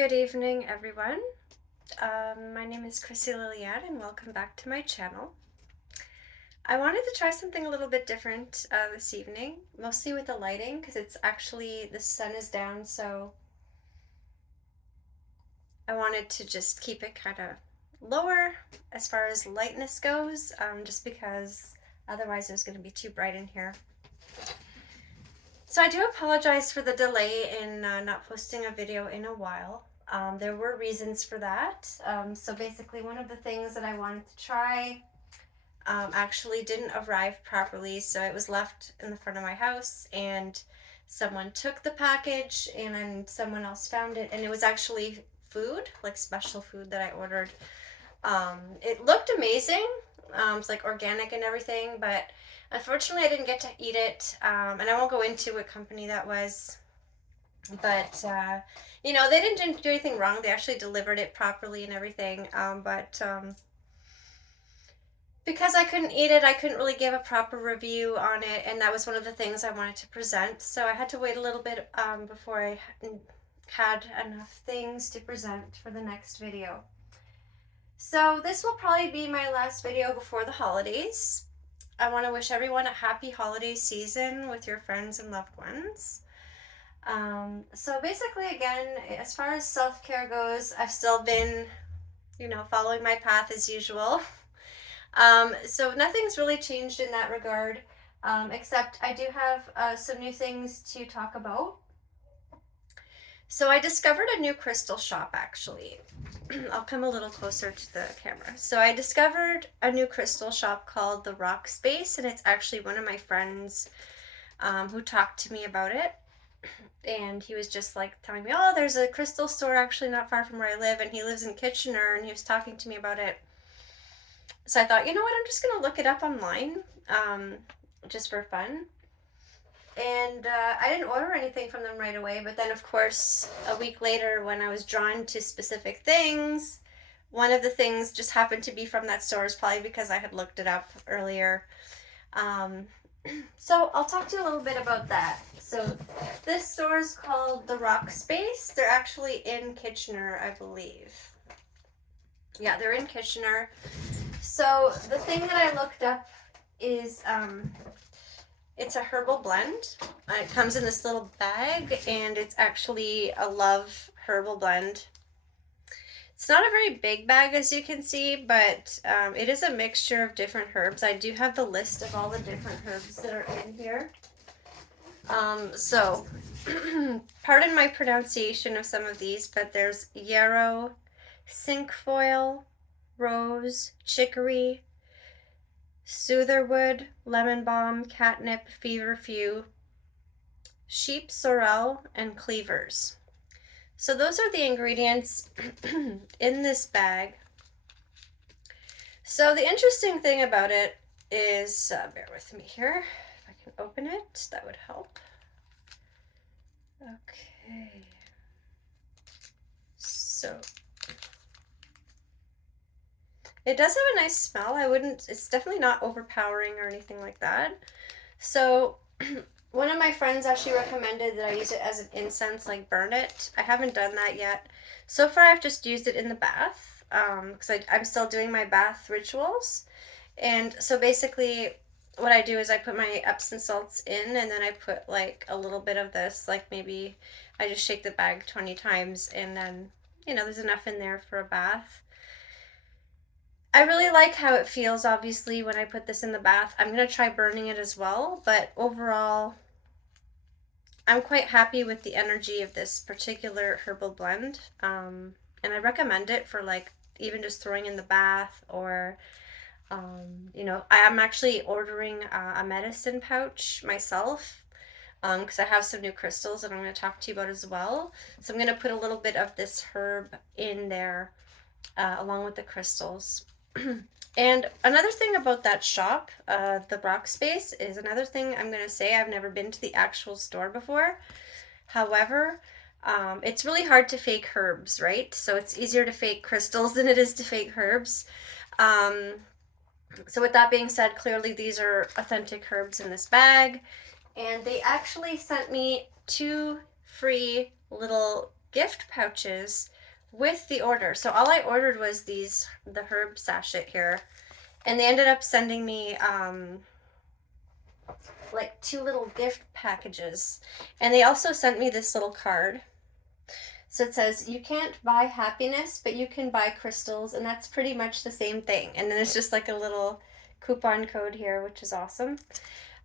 Good evening, everyone. My name is Krissy Lillianne, and welcome back to my channel. I wanted to try something a little bit different this evening, mostly with the lighting, because the sun is down, so I wanted to just keep it kind of lower as far as lightness goes, just because otherwise it was going to be too bright in here. So I do apologize for the delay in not posting a video in a while. There were reasons for that. So basically one of the things that I wanted to try actually didn't arrive properly, so it was left in the front of my house and someone took the package and then someone else found it, and it was actually food, like special food that I ordered. It looked amazing. It's like organic and everything, but unfortunately I didn't get to eat it, and I won't go into what company that was. But they didn't do anything wrong. They actually delivered it properly and everything. But because I couldn't eat it, I couldn't really give a proper review on it, and that was one of the things I wanted to present. So I had to wait a little bit before I had enough things to present for the next video. So this will probably be my last video before the holidays. I want to wish everyone a happy holiday season with your friends and loved ones. So basically, again, as far as self-care goes, I've still been, following my path as usual. So nothing's really changed in that regard, except I do have some new things to talk about. So I discovered a new crystal shop, actually. I'll come a little closer to the camera. So I discovered a new crystal shop called the Rock Space, and it's actually one of my friends who talked to me about it. And he was just like telling me, oh, there's a crystal store actually not far from where I live, and he lives in Kitchener, and he was talking to me about it. So I thought, you know what, I'm just going to look it up online, just for fun. And I didn't order anything from them right away, but then of course a week later, when I was drawn to specific things, one of the things just happened to be from that store, is probably because I had looked it up earlier. So I'll talk to you a little bit about that. So this store is called the Rock Space. They're actually in Kitchener, I believe. Yeah, they're in Kitchener. So the thing that I looked up is it's a herbal blend. It comes in this little bag, and it's actually a Love herbal blend. It's not a very big bag, as you can see, but it is a mixture of different herbs. I do have the list of all the different herbs that are in here. So pardon my pronunciation of some of these, but there's yarrow, cinquefoil, rose, chicory, sootherwood, lemon balm, catnip, feverfew, sheep sorrel, and cleavers. So those are the ingredients in this bag. So the interesting thing about it is, bear with me here, if I can open it, that would help. Okay. So it does have a nice smell. It's definitely not overpowering or anything like that. So one of my friends actually recommended that I use it as an incense, like burn it. I haven't done that yet. So far I've just used it in the bath, because I'm still doing my bath rituals. And so basically what I do is I put my Epsom salts in, and then I put like a little bit of this, like maybe I just shake the bag 20 times, and then, there's enough in there for a bath. I really like how it feels, obviously, when I put this in the bath. I'm going to try burning it as well, but overall, I'm quite happy with the energy of this particular herbal blend. And I recommend it for like even just throwing in the bath, or, I am actually ordering a medicine pouch myself, because I have some new crystals that I'm going to talk to you about as well. So I'm going to put a little bit of this herb in there along with the crystals. And another thing about that shop, the Rock Space, is another thing I'm going to say. I've never been to the actual store before. However, it's really hard to fake herbs, right? So it's easier to fake crystals than it is to fake herbs. So with that being said, clearly these are authentic herbs in this bag. And they actually sent me 2 free little gift pouches with the order. So all I ordered was the herb sachet here, and they ended up sending me like 2 little gift packages, and they also sent me this little card. So it says, you can't buy happiness, but you can buy crystals, and that's pretty much the same thing. And then there's just like a little coupon code here, which is awesome.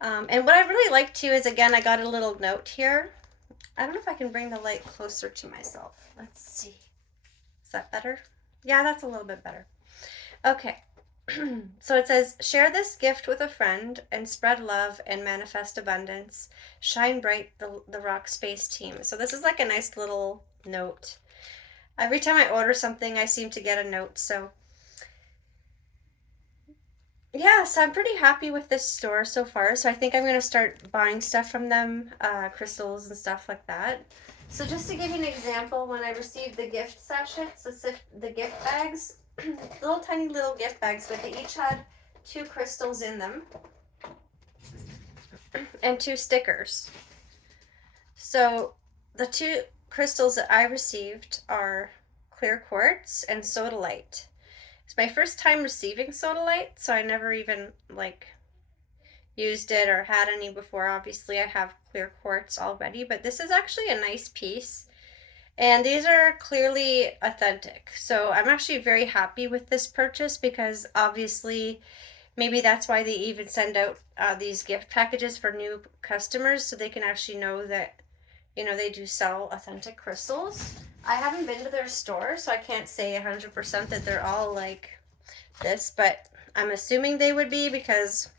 And what I really like too is, again, I got a little note here. I don't know if I can bring the light closer to myself. Let's see. Is that better? Yeah, that's a little bit better. Okay. So it says, share this gift with a friend and spread love and manifest abundance. Shine bright, the Rock Space team. So this is like a nice little note. Every time I order something, I seem to get a note. So yeah, so I'm pretty happy with this store so far. So I think I'm going to start buying stuff from them, crystals and stuff like that. So just to give you an example, when I received the gift sachets, the gift bags, little tiny little gift bags, but they each had 2 crystals in them and 2 stickers. So the 2 crystals that I received are clear quartz and sodalite. It's my first time receiving sodalite, so I never even like used it or had any before. Obviously I have clear quartz already, but this is actually a nice piece. And these are clearly authentic. So I'm actually very happy with this purchase, because obviously maybe that's why they even send out these gift packages for new customers, so they can actually know that, you know, they do sell authentic crystals. I haven't been to their store, so I can't say 100% that they're all like this, but I'm assuming they would be, because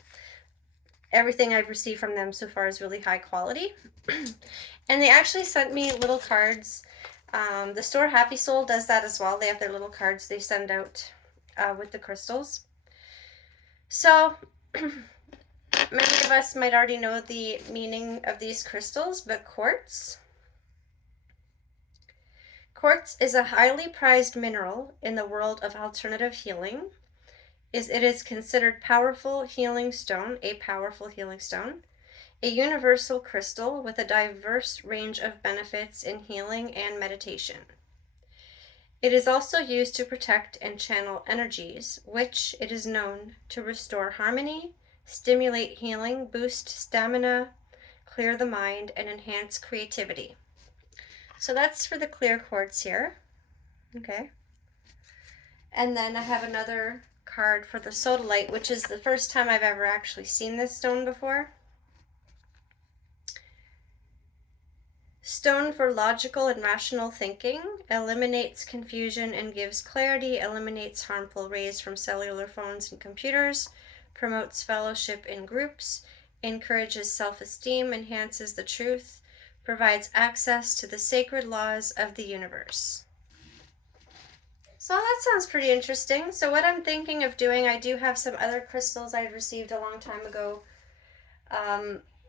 everything I've received from them so far is really high quality. And they actually sent me little cards. The store Happy Soul does that as well. They have their little cards they send out with the crystals. So many of us might already know the meaning of these crystals, but quartz is a highly prized mineral in the world of alternative healing. It is considered a powerful healing stone, a universal crystal with a diverse range of benefits in healing and meditation. It is also used to protect and channel energies, which it is known to restore harmony, stimulate healing, boost stamina, clear the mind, and enhance creativity. So that's for the clear quartz here. Okay. And then I have another card for the sodalite, which is the first time I've ever actually seen this stone before. Stone for logical and rational thinking, eliminates confusion and gives clarity, eliminates harmful rays from cellular phones and computers, promotes fellowship in groups, encourages self-esteem, enhances the truth, provides access to the sacred laws of the universe. So that sounds pretty interesting. So what I'm thinking of doing, I do have some other crystals I received a long time ago.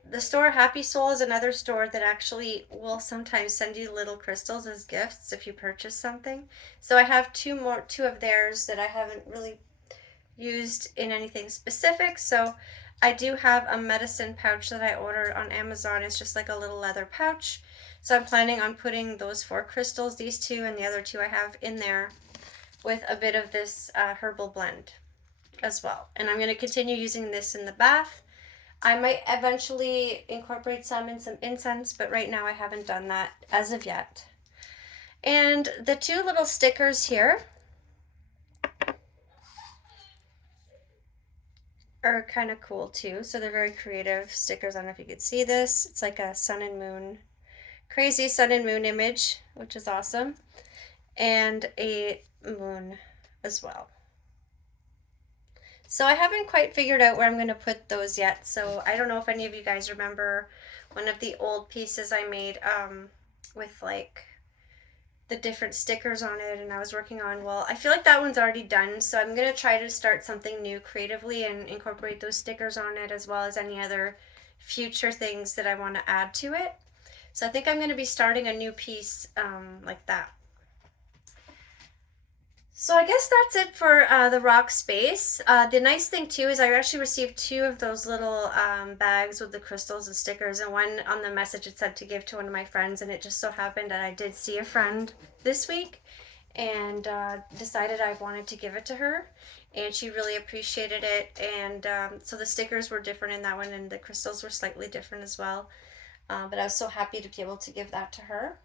The store Happy Soul is another store that actually will sometimes send you little crystals as gifts if you purchase something. So I have 2 of theirs that I haven't really used in anything specific. So I do have a medicine pouch that I ordered on Amazon. It's just like a little leather pouch. So I'm planning on putting those 4 crystals, these 2 and the other 2 I have, in there with a bit of this herbal blend as well. And I'm going to continue using this in the bath. I might eventually incorporate some in some incense, but right now I haven't done that as of yet. And the 2 little stickers here are kind of cool too. So they're very creative stickers. I don't know if you could see this. It's like a sun and moon, crazy sun and moon image, which is awesome. And a moon as well. So I haven't quite figured out where I'm going to put those yet. So I don't know if any of you guys remember one of the old pieces I made with like the different stickers on it, and I was working on, well, I feel like that one's already done. So I'm going to try to start something new creatively and incorporate those stickers on it, as well as any other future things that I want to add to it. So I think I'm going to be starting a new piece like that. So I guess that's it for the rock space. The nice thing too is I actually received two of those little bags with the crystals and stickers, and one on the message it said to give to one of my friends, and it just so happened that I did see a friend this week and decided I wanted to give it to her, and she really appreciated it. And so the stickers were different in that one, and the crystals were slightly different as well. But I was so happy to be able to give that to her.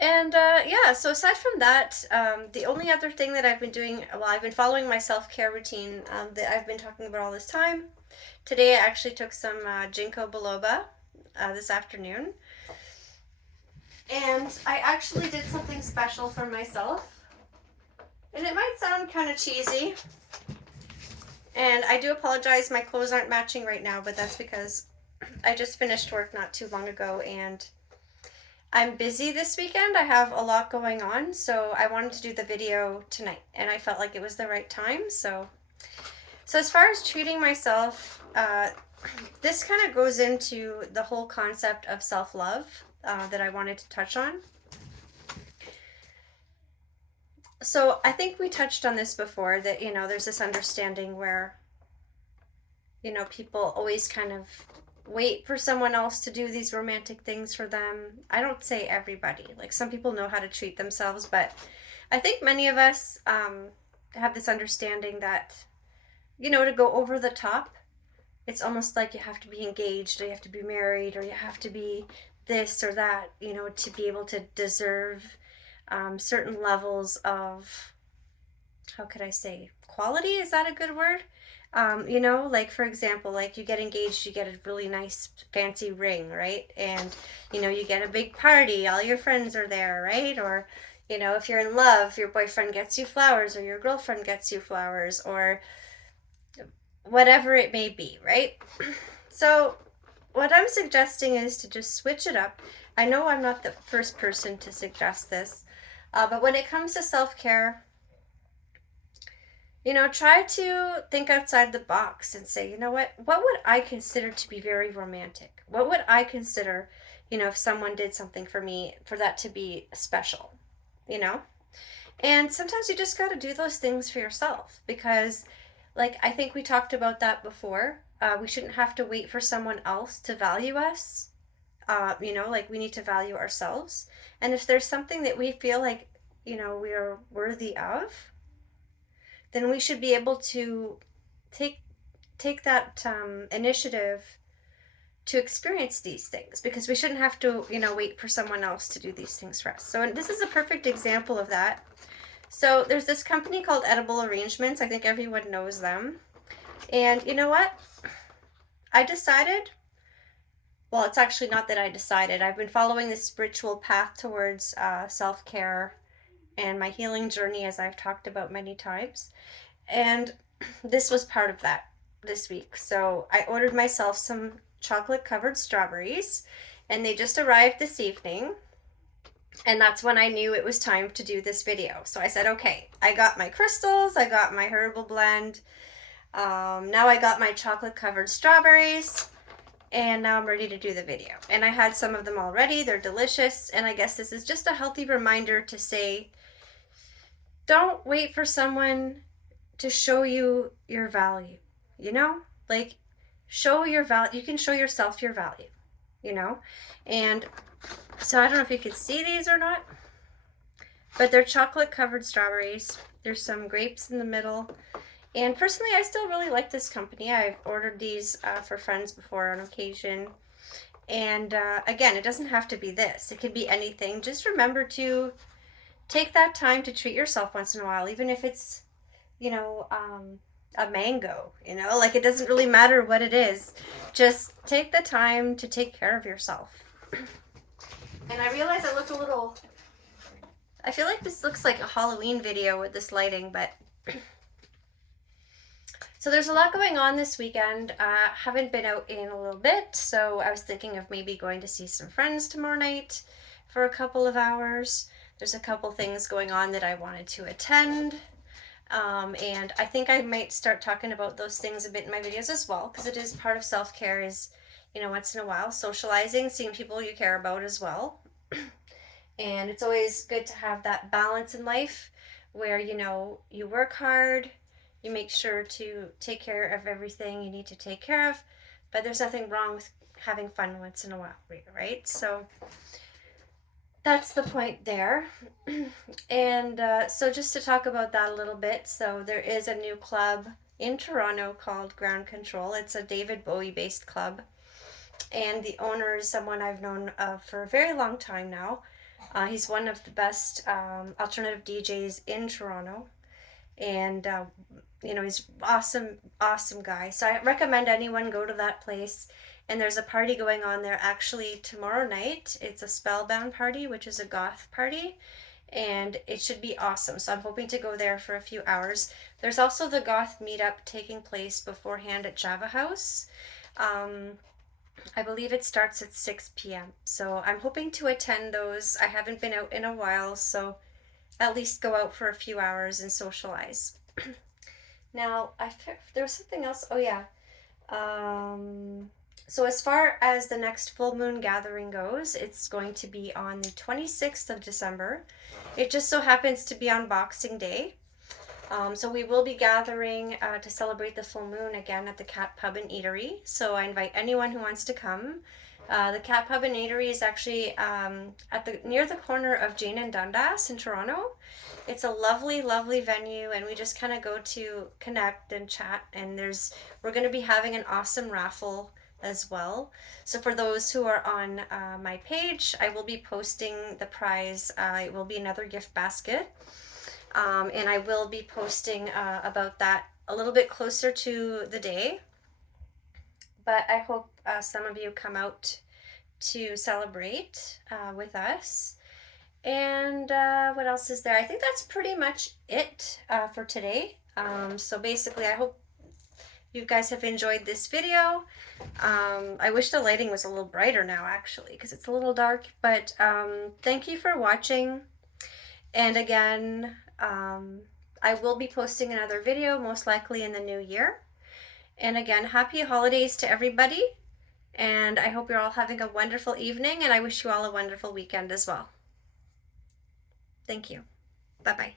And yeah, so aside from that, the only other thing that I've been doing, well, I've been following my self care routine that I've been talking about all this time. Today, I actually took some ginkgo biloba this afternoon, and I actually did something special for myself. And it might sound kind of cheesy, and I do apologize, my clothes aren't matching right now, but that's because I just finished work not too long ago, and I'm busy this weekend. I have a lot going on, so I wanted to do the video tonight, and I felt like it was the right time. So as far as treating myself, this kind of goes into the whole concept of self-love that I wanted to touch on. So I think we touched on this before, that, you know, there's this understanding where, you know, people always kind of wait for someone else to do these romantic things for them. I don't say everybody. Like, some people know how to treat themselves, but I think many of us have this understanding that, you know, to go over the top, it's almost like you have to be engaged, or you have to be married, or you have to be this or that, you know, to be able to deserve certain levels of, how could I say, quality? Is that a good word? You know, like, for example, like, you get engaged, you get a really nice fancy ring, right? And, you know, you get a big party, all your friends are there, right? Or, you know, if you're in love, your boyfriend gets you flowers, or your girlfriend gets you flowers, or whatever it may be, right? So what I'm suggesting is to just switch it up. I know I'm not the first person to suggest this, but when it comes to self-care, you know, try to think outside the box and say, you know what would I consider to be very romantic? What would I consider, you know, if someone did something for me, for that to be special, you know? And sometimes you just got to do those things for yourself, because, like, I think we talked about that before. We shouldn't have to wait for someone else to value us. You know, like, we need to value ourselves. And if there's something that we feel like, you know, we are worthy of, then we should be able to take that initiative to experience these things, because we shouldn't have to, you know, wait for someone else to do these things for us. So this is a perfect example of that. So there's this company called Edible Arrangements. I think everyone knows them. And you know what? I decided, well, it's actually not that I decided. I've been following this spiritual path towards self-care and my healing journey, as I've talked about many times. And this was part of that this week. So I ordered myself some chocolate covered strawberries, and they just arrived this evening. And that's when I knew it was time to do this video. So I said, okay, I got my crystals, I got my herbal blend, now I got my chocolate covered strawberries, and now I'm ready to do the video. And I had some of them already, they're delicious, and I guess this is just a healthy reminder to say, don't wait for someone to show you your value, you know? Like, show your value. You can show yourself your value, you know? And so I don't know if you can see these or not, but they're chocolate covered strawberries. There's some grapes in the middle. And personally, I still really like this company. I've ordered these for friends before on occasion. And again, it doesn't have to be this. It could be anything. Just remember to take that time to treat yourself once in a while, even if it's, you know, a mango, you know, like, it doesn't really matter what it is. Just take the time to take care of yourself. And I realize I look a little, I feel like this looks like a Halloween video with this lighting, but so there's a lot going on this weekend. Haven't been out in a little bit, so I was thinking of maybe going to see some friends tomorrow night for a couple of hours. There's a couple things going on that I wanted to attend. And I think I might start talking about those things a bit in my videos as well, because it is part of self-care, is, you know, once in a while socializing, seeing people you care about as well. And it's always good to have that balance in life where, you know, you work hard, you make sure to take care of everything you need to take care of, but there's nothing wrong with having fun once in a while, right? So that's the point there. And so, just to talk about that a little bit, so there is a new club in Toronto called Ground Control. It's a David Bowie based club, and the owner is someone I've known for a very long time now. He's one of the best alternative DJs in Toronto, and you know, he's awesome, awesome guy. So I recommend anyone go to that place. And there's a party going on there actually tomorrow night. It's a Spellbound party, which is a goth party, and it should be awesome. So I'm hoping to go there for a few hours. There's also the goth meetup taking place beforehand at Java House. Um, I believe it starts at 6 p.m. So I'm hoping to attend those. I haven't been out in a while, so at least go out for a few hours and socialize. Now, there was something else. Oh, yeah. Um, so, as far as the next full moon gathering goes, it's going to be on the 26th of December. It just so happens to be on Boxing Day. So we will be gathering to celebrate the full moon again at the Cat Pub and Eatery. So I invite anyone who wants to come. The Cat Pub and Eatery is actually at the near the corner of Jane and Dundas in Toronto. It's a lovely, lovely venue, and we just kind of go to connect and chat. And we're going to be having an awesome raffle as well. So for those who are on my page, I will be posting the prize. It will be another gift basket. And I will be posting about that a little bit closer to the day. But I hope some of you come out to celebrate with us. And what else is there? I think that's pretty much it for today. So basically, I hope you guys have enjoyed this video. I wish the lighting was a little brighter now, actually, because it's a little dark. But thank you for watching. And again, I will be posting another video, most likely in the new year. And again, happy holidays to everybody. And I hope you're all having a wonderful evening, and I wish you all a wonderful weekend as well. Thank you. Bye-bye.